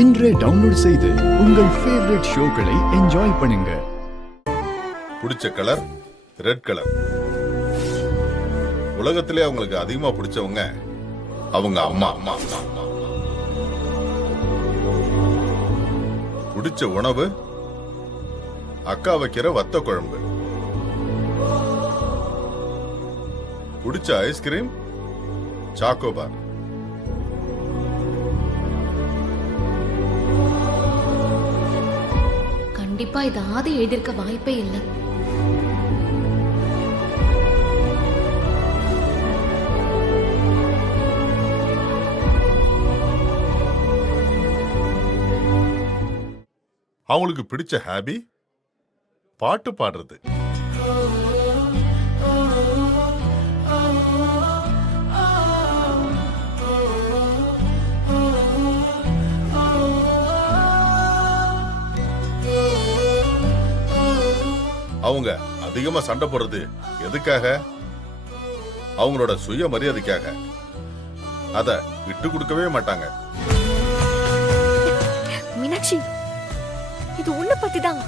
இன்றே டவுன்லோட் செய்து உங்கள் ஃபேவரட் ஷோக்களை என்ஜாய் பண்ணுங்க. பிடிச்ச கலர் ரெட் கலர். உலகத்திலே அவங்களுக்கு அதிகமா பிடிச்சவங்க அவங்க அம்மா. பிடிச்ச உணவு அக்கா வைக்கிற வத்த குழம்பு. பிடிச்ச ஐஸ்கிரீம் சாக்கோபார். கண்டிப்பா இதாவது எழுதியிருக்க வாய்ப்பே இல்லை. அவங்களுக்கு பிடிச்ச ஹாபி பாட்டு பாடுறது. அவங்க அதிகமா சண்டை போடுறது எதுக்காக? அவங்களோட சுய மரியாதைக்காக. அத விட்டு கொடுக்கவே மாட்டாங்க. மீனாட்சி, இது உன்னை பத்தி தான்.